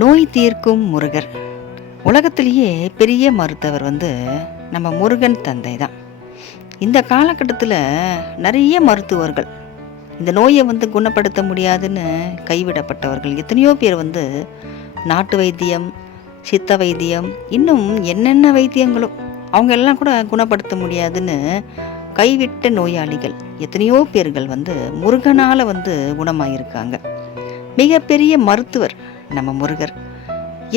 நோய் தீர்க்கும் முருகர். உலகத்திலேயே பெரிய மருத்துவர் நம்ம முருகன் தந்தை தான். இந்த காலகட்டத்தில் நிறைய மருத்துவர்கள் இந்த நோயை குணப்படுத்த முடியாதுன்னு கைவிடப்பட்டவர்கள் எத்தனையோ பேர் நாட்டு வைத்தியம், சித்த வைத்தியம், இன்னும் என்னென்ன வைத்தியங்களும் அவங்க எல்லாம் கூட குணப்படுத்த முடியாதுன்னு கைவிட்ட நோயாளிகள் எத்தனையோ பேர்கள் முருகனால் குணமாயிருக்காங்க. மிகப்பெரிய மருத்துவர் நம்ம முருகர்.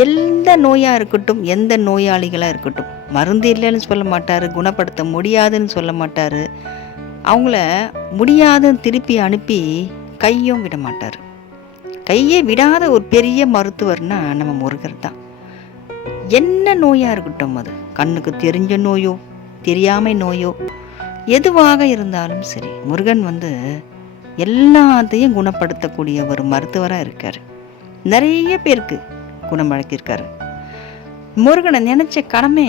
எந்த நோயாக இருக்கட்டும், எந்த நோயாளிகளாக இருக்கட்டும், மருந்து இல்லைன்னு சொல்ல மாட்டார், குணப்படுத்த முடியாதுன்னு சொல்ல மாட்டார். அவங்கள முடியாதுன்னு திருப்பி அனுப்பி கையும் விட மாட்டார். கையே விடாத ஒரு பெரிய மருத்துவர்னா நம்ம முருகர் தான். என்ன நோயாக இருக்கட்டும், அது கண்ணுக்கு தெரிஞ்ச நோயோ தெரியாமை நோயோ எதுவாக இருந்தாலும் சரி, முருகன் எல்லாத்தையும் குணப்படுத்தக்கூடிய ஒரு மருத்துவராக இருக்கார். நிறைய பேருக்கு குணமளிக்கிருக்காரு. முருகனை நினச்ச கடமை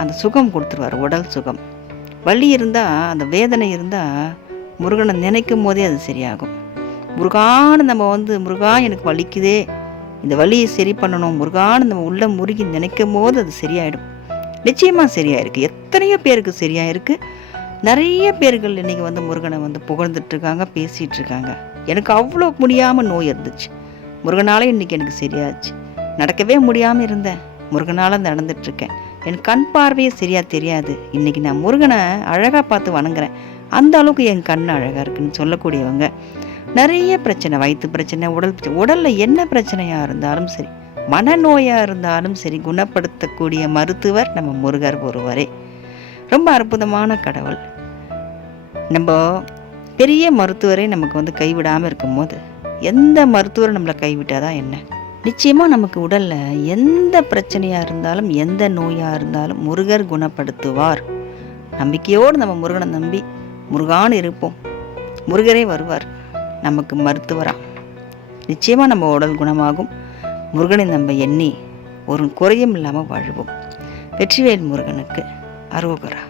அந்த சுகம் கொடுத்துருவார். உடல் சுகம். வலி இருந்தால், அந்த வேதனை இருந்தால் முருகனை நினைக்கும் போதே அது சரியாகும். முருகான்னு நம்ம முருகா எனக்கு வலிக்குதே, இந்த வலியை சரி பண்ணணும், முருகான்னு நம்ம உள்ள முருகி நினைக்கும் போது அது சரியாயிடும். நிச்சயமாக சரியாயிருக்கு. எத்தனையோ பேருக்கு சரியாயிருக்கு. நிறைய பேர்கள் இன்றைக்கி முருகனை புகழ்ந்துட்டுருக்காங்க, பேசிகிட்டு இருக்காங்க. எனக்கு அவ்வளோ முடியாமல் நோய் இருந்துச்சு, முருகனால் இன்றைக்கி எனக்கு சரியாச்சு. நடக்கவே முடியாமல் இருந்தேன், முருகனால் நடந்துட்டுருக்கேன். எனக்கு கண் பார்வையே சரியாக தெரியாது, இன்றைக்கி நான் முருகனை அழகாக பார்த்து வணங்குறேன், அந்த அளவுக்கு என் கண் அழகாக இருக்குன்னு சொல்லக்கூடியவங்க நிறைய பிரச்சனை. வயிற்று பிரச்சனை, உடலில் என்ன பிரச்சனையாக இருந்தாலும் சரி, மனநோயாக இருந்தாலும் சரி, குணப்படுத்தக்கூடிய மருத்துவர் நம்ம முருகர் ஒருவரே. ரொம்ப அற்புதமான கடவுள். நம்ம பெரிய மருத்துவரை நமக்கு கைவிடாமல் இருக்கும்போது எந்த மருத்துவரை நம்மளை கைவிட்டாதான் என்ன? நிச்சயமாக நமக்கு உடலில் எந்த பிரச்சனையாக இருந்தாலும், எந்த நோயாக இருந்தாலும் முருகர் குணப்படுத்துவார். நம்பிக்கையோடு நம்ம முருகனை நம்பி முருகான்னு இருப்போம். முருகரே வருவார் நமக்கு மருத்துவராக. நிச்சயமாக நம்ம உடல் குணமாகும். முருகனை நம்ம எண்ணி ஒரு குறையும் இல்லாமல் வாழ்வோம். வெற்றிவேல் முருகனுக்கு அரோகரா.